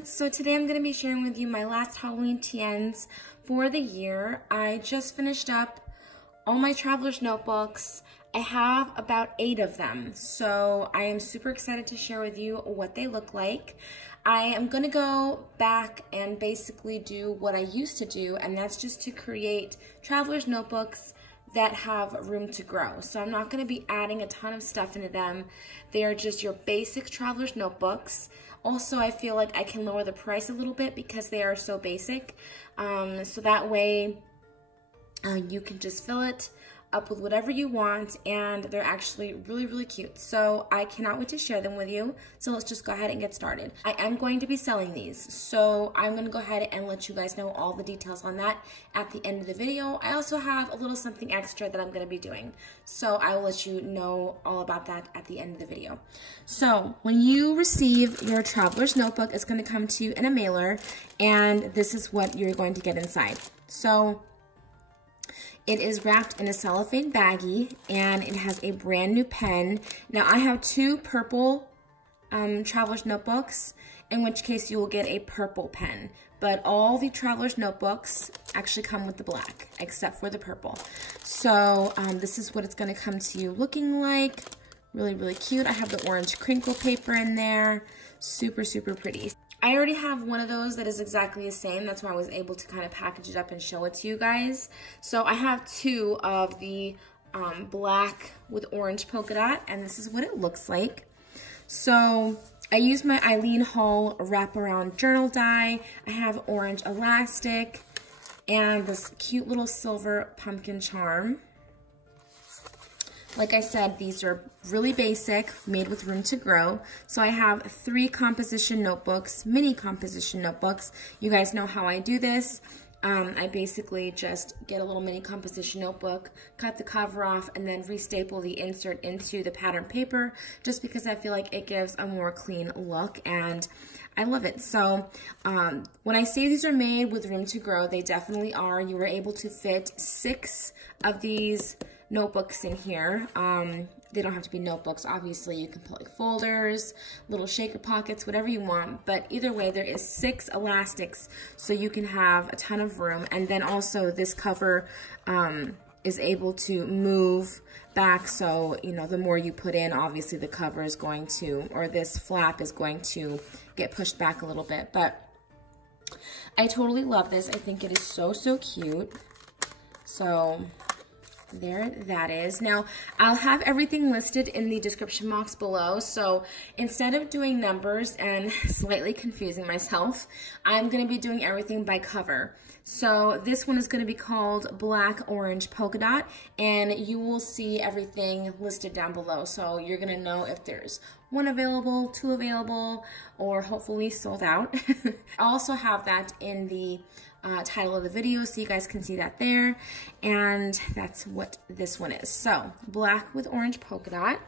everyone. So today I'm going to be sharing with you my last Halloween TNs for the year. I just finished up all my traveler's notebooks. I have about 8 of them, so I am super excited to share with you what they look like. I am going to go back and basically do what I used to do, and that's just to create traveler's notebooks that have room to grow. So I'm not going to be adding a ton of stuff into them. They are just your basic traveler's notebooks. Also, I feel like I can lower the price a little bit because they are so basic. So that way you can just fill it up with whatever you want, and they're actually really, really cute. So I cannot wait to share them with you. So let's just go ahead and get started. I am going to be selling these, so I'm going to go ahead and let you guys know all the details on that at the end of the video. I also have a little something extra that I'm going to be doing, so I will let you know all about that at the end of the video. So when you receive your traveler's notebook, it's going to come to you in a mailer, and this is what you're going to get inside. So it is wrapped in a cellophane baggie, and it has a brand new pen. Now I have 2 purple traveler's notebooks, in which case you will get a purple pen. But all the traveler's notebooks actually come with the black, except for the purple. So this is what it's going to come to you looking like. Really, really cute. I have the orange crinkle paper in there. Super, super pretty. I already have one of those that is exactly the same. That's why I was able to kind of package it up and show it to you guys. So I have 2 of the black with orange polka dot, and this is what it looks like. So I use my Eileen Hull wraparound journal die. I have orange elastic and this cute little silver pumpkin charm. Like I said, these are really basic, made with room to grow. So I have 3 composition notebooks, mini composition notebooks. You guys know how I do this. I basically just get a little mini composition notebook, cut the cover off, and then restaple the insert into the pattern paper, just because I feel like it gives a more clean look, and I love it. So when I say these are made with room to grow, they definitely are. You were able to fit 6 of these notebooks in here. They don't have to be notebooks, obviously. You can put like folders, little shaker pockets, whatever you want, but either way there is 6 elastics, so you can have a ton of room. And then also this cover is able to move back, so you know, the more you put in, obviously the cover is going to, or this flap is going to get pushed back a little bit. But I totally love this. I think it is so, so cute. So there that is. Now I'll have everything listed in the description box below, so instead of doing numbers and slightly confusing myself, I'm going to be doing everything by cover. So this one is going to be called Black Orange Polka Dot, and you will see everything listed down below, so you're going to know if there's 1 available, 2 available, or hopefully sold out. I also have that in the title of the video, so you guys can see that there. And that's what this one is. So black with orange polka dot.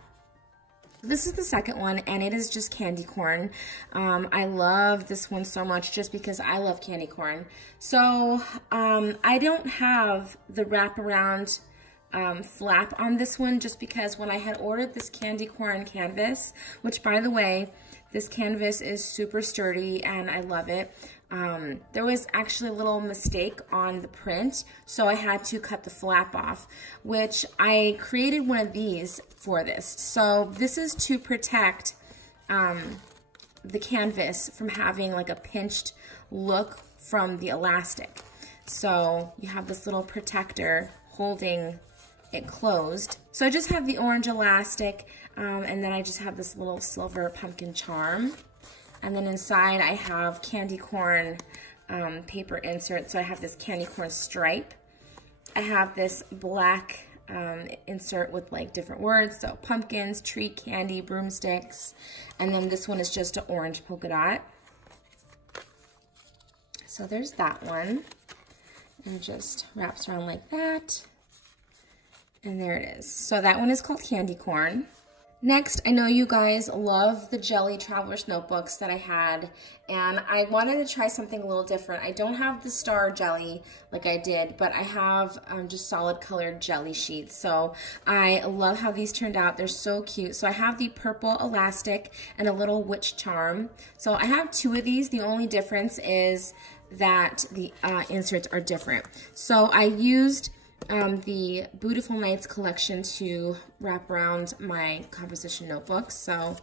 This is the second one, and it is just candy corn. I love this one so much just because I love candy corn. So I don't have the wraparound flap on this one, just because when I had ordered this candy corn canvas, which by the way, this canvas is super sturdy and I love it. There was actually a little mistake on the print, so I had to cut the flap off, which I created one of these for this. So this is to protect the canvas from having like a pinched look from the elastic. So you have this little protector holding it closed. So I just have the orange elastic, and then I just have this little silver pumpkin charm. And then inside I have candy corn paper insert. So I have this candy corn stripe. I have this black insert with like different words. So pumpkins, tree candy, broomsticks. And then this one is just an orange polka dot. So there's that one. And it just wraps around like that. And there it is. So that one is called candy corn. Next, I know you guys love the jelly traveler's notebooks that I had, and I wanted to try something a little different. I don't have the star jelly like I did, but I have just solid colored jelly sheets. So I love how these turned out. They're so cute. So I have the purple elastic and a little witch charm. So I have 2 of these. The only difference is that the inserts are different. So I used the Beautiful Nights collection to wrap around my composition notebooks. So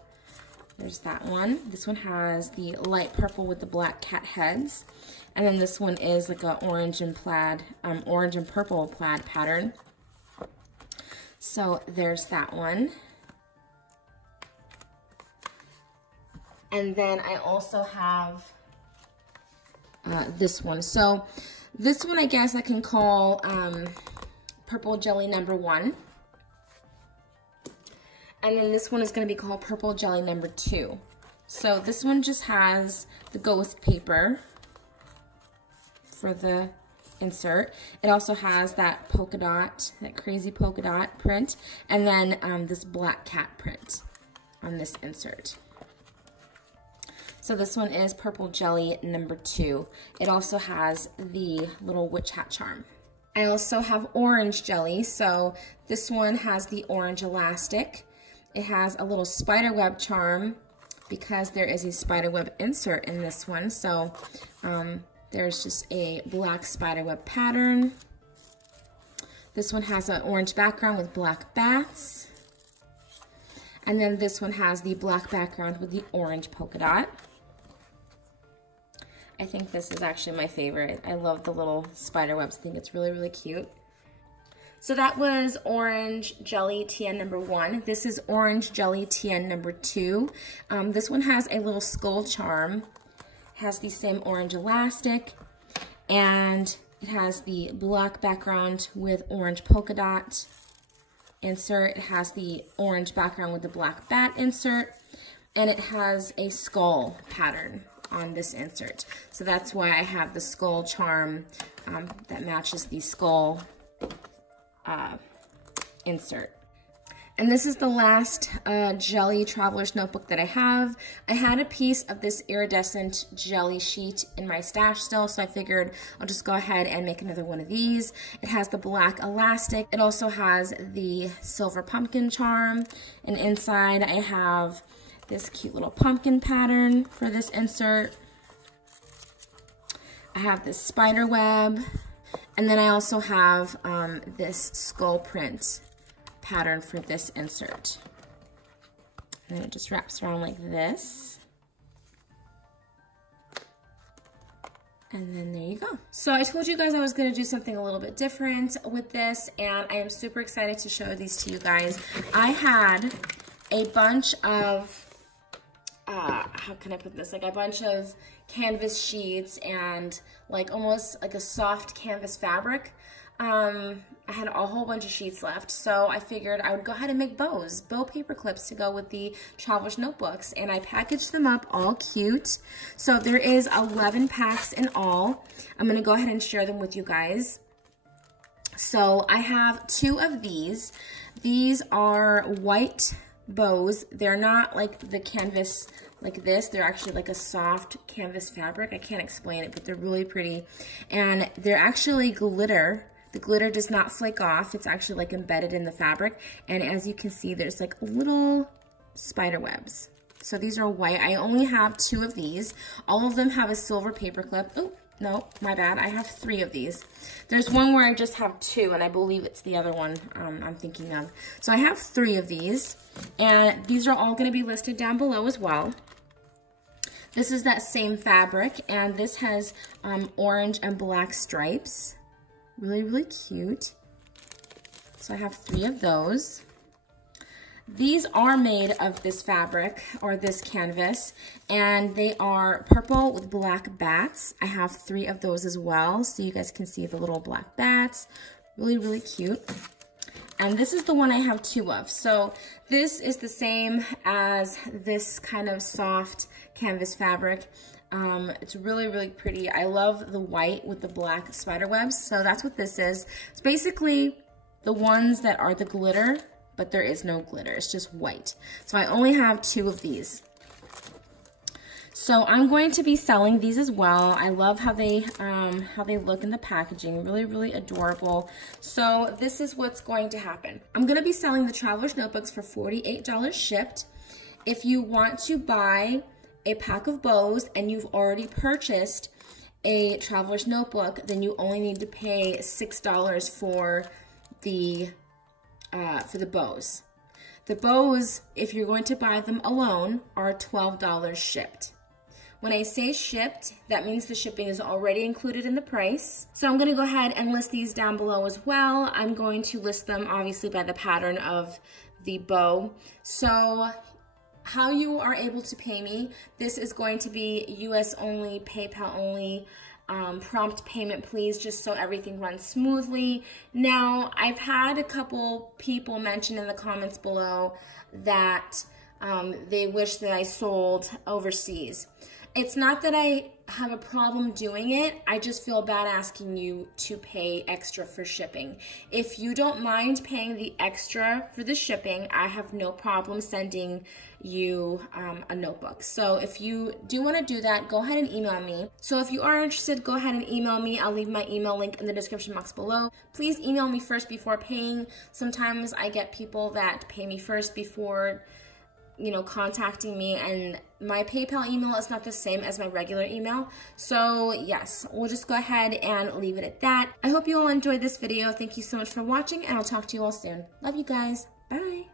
there's that one. This one has the light purple with the black cat heads. And then this one is like a orange and purple plaid pattern. So there's that one. And then I also have this one. So this one I guess I can call Purple Jelly number 1. And then this one is going to be called Purple Jelly number 2. So this one just has the ghost paper for the insert. It also has that polka dot, that crazy polka dot print, and then this black cat print on this insert. So this one is Purple Jelly number 2. It also has the little witch hat charm. I also have orange jelly. So this one has the orange elastic. It has a little spiderweb charm because there is a spiderweb insert in this one. So there's just a black spiderweb pattern. This one has an orange background with black bats. And then this one has the black background with the orange polka dot. I think this is actually my favorite. I love the little spider webs. I think it's really, really cute. So that was Orange Jelly TN number 1. This is Orange Jelly TN number 2. This one has a little skull charm. It has the same orange elastic, and it has the black background with orange polka dot insert. It has the orange background with the black bat insert, and it has a skull pattern on this insert. So that's why I have the skull charm that matches the skull insert. And this is the last jelly traveler's notebook that I have. I had a piece of this iridescent jelly sheet in my stash still, so I figured I'll just go ahead and make another one of these. It has the black elastic. It also has the silver pumpkin charm, and inside I have this cute little pumpkin pattern for this insert. I have this spider web, and then I also have this skull print pattern for this insert. And then it just wraps around like this. And then there you go. So I told you guys I was gonna do something a little bit different with this, and I am super excited to show these to you guys. I had a bunch of how can I put this? Like a bunch of canvas sheets and like almost like a soft canvas fabric. I had a whole bunch of sheets left, so I figured I would go ahead and make bows, bow paper clips to go with the traveler's notebooks, and I packaged them up all cute. So there is 11 packs in all. I'm gonna go ahead and share them with you guys. So I have 2 of these. These are white bows. They're not like the canvas like this. They're actually like a soft canvas fabric. I can't explain it, but they're really pretty. And they're actually glitter. The glitter does not flake off. It's actually like embedded in the fabric. And as you can see, there's like little spider webs. So these are white. I only have 2 of these. All of them have a silver paper clip. Oh, no, my bad. I have 3 of these. There's one where I just have 2, and I believe it's the other one I'm thinking of. So I have 3 of these, and these are all gonna be listed down below as well. This is that same fabric, and this has orange and black stripes. Really, really cute. So I have 3 of those. These are made of this fabric or this canvas, and they are purple with black bats. I have 3 of those as well, so you guys can see the little black bats. Really, really cute. And this is the one I have 2 of. So this is the same as this kind of soft canvas fabric. It's really, really pretty. I love the white with the black spider webs. So that's what this is. It's basically the ones that are the glitter but there is no glitter. It's just white. So I only have 2 of these. So I'm going to be selling these as well. I love how they look in the packaging. Really, really adorable. So this is what's going to happen. I'm going to be selling the Traveler's Notebooks for $48 shipped. If you want to buy a pack of bows and you've already purchased a Traveler's Notebook, then you only need to pay $6 for the bows. The bows, if you're going to buy them alone, are $12 shipped. When I say shipped, that means the shipping is already included in the price. So I'm going to go ahead and list these down below as well. I'm going to list them obviously by the pattern of the bow. So how you are able to pay me, this is going to be US only, PayPal only, prompt payment please, just so everything runs smoothly. Now, I've had a couple people mention in the comments below that they wish that I sold overseas. It's not that I have a problem doing it, I just feel bad asking you to pay extra for shipping. If you don't mind paying the extra for the shipping, I have no problem sending you a notebook. So if you do want to do that, go ahead and email me. So if you are interested, go ahead and email me. I'll leave my email link in the description box below. Please email me first before paying. Sometimes I get people that pay me first before contacting me, and my PayPal email is not the same as my regular email. So yes, we'll just go ahead and leave it at that. I hope you all enjoyed this video. Thank you so much for watching, and I'll talk to you all soon. Love you guys. Bye.